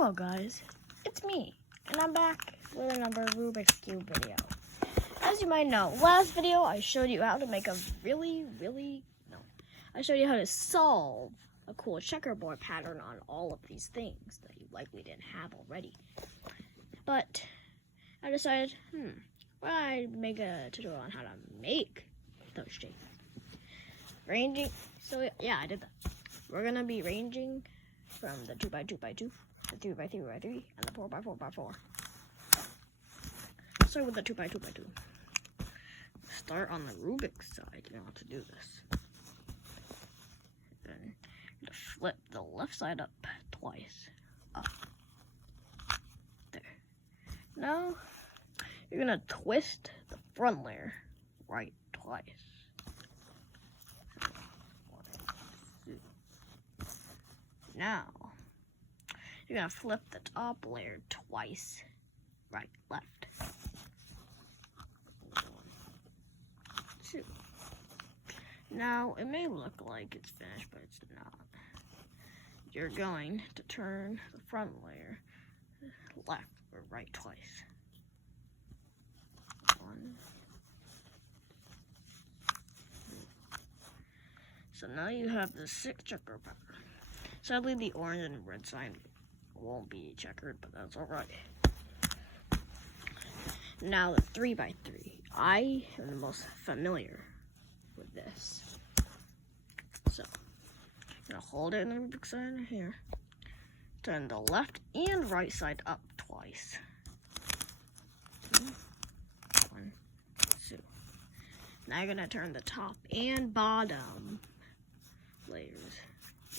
Hello guys, it's me, and I'm back with another Rubik's Cube video. As you might know, last video I showed you how to make a I showed you how to solve a cool checkerboard pattern on all of these things that you likely didn't have already. But I decided, why don't I make a tutorial on how to make those shapes. Ranging, so yeah, I did that. We're gonna be ranging from the 2x2x2, the 3x3x3, and the 4x4x4. Start with the 2x2x2. Start on the Rubik side. You know how to do this. Then flip the left side up twice. Up. There. Now you're gonna twist the front layer right twice. Now, you're gonna flip the top layer twice, right, left. 1, 2. Now, it may look like it's finished, but it's not. You're going to turn the front layer left or right twice. 1. So now you have the 6 checker pattern. Sadly, the orange and red sign won't be checkered, but that's alright. Now the 3x3. I am the most familiar with this. So, I'm going to hold it in the Rubik side here. Turn the left and right side up twice. 1, 2. Now you're going to turn the top and bottom layers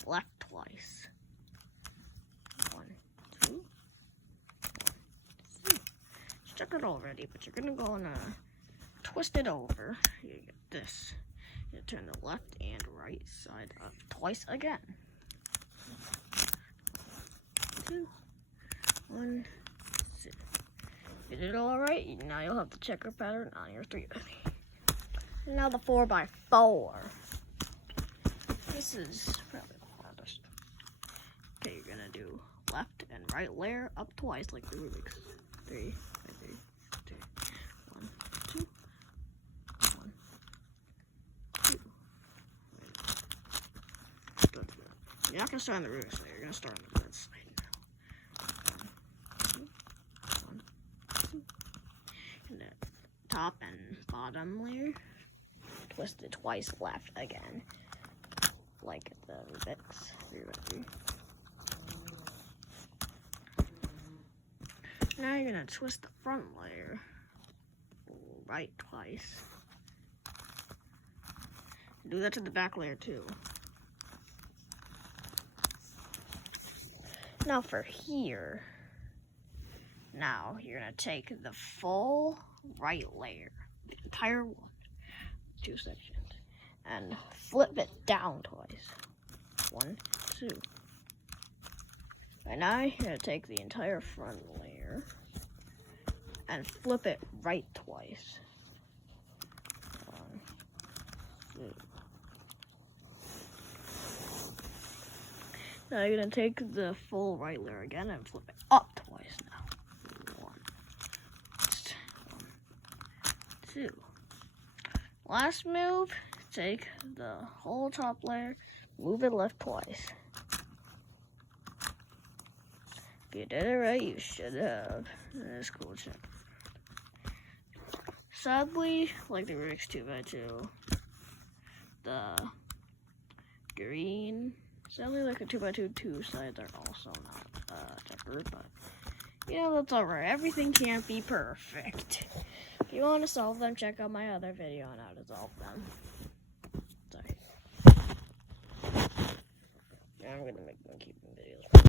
left twice. 1, 2, 1, 2. Check it already, but you're gonna go and twist it over. You get this. You turn the left and right side up twice again. 2, 1, 2. You did it all right. Now you'll have the checker pattern on your 3x3. And now the 4x4. This is probably the hardest. Okay, you're gonna do left and right layer up twice like the Rubik's. 3, 3, 2, 1, 2, 1, 2. You're not gonna start on the Rubik's side, you're gonna start on the red side now. 1, 2, 1, 2. And the top and bottom layer, twist it twice left again. Like the Rubik's 3x3. Now you're gonna twist the front layer right twice. Do that to the back layer too. Now for here, now you're gonna take the full right layer, the entire one, 2 sections, and flip it down twice. 1, 2. And now you're going to take the entire front layer and flip it right twice. 1, 2. Now you're going to take the full right layer again and flip it up twice now. 1, 2. Last move. Take the whole top layer, move it left twice. If you did it right, you should have this cool check. Sadly, like the Rubik's 2x2, the green, sadly like the 2x2, 2 sides are also not checkered, but yeah, that's alright. Everything can't be perfect. If you want to solve them, check out my other video on how to solve them. I'm gonna make them keep videos.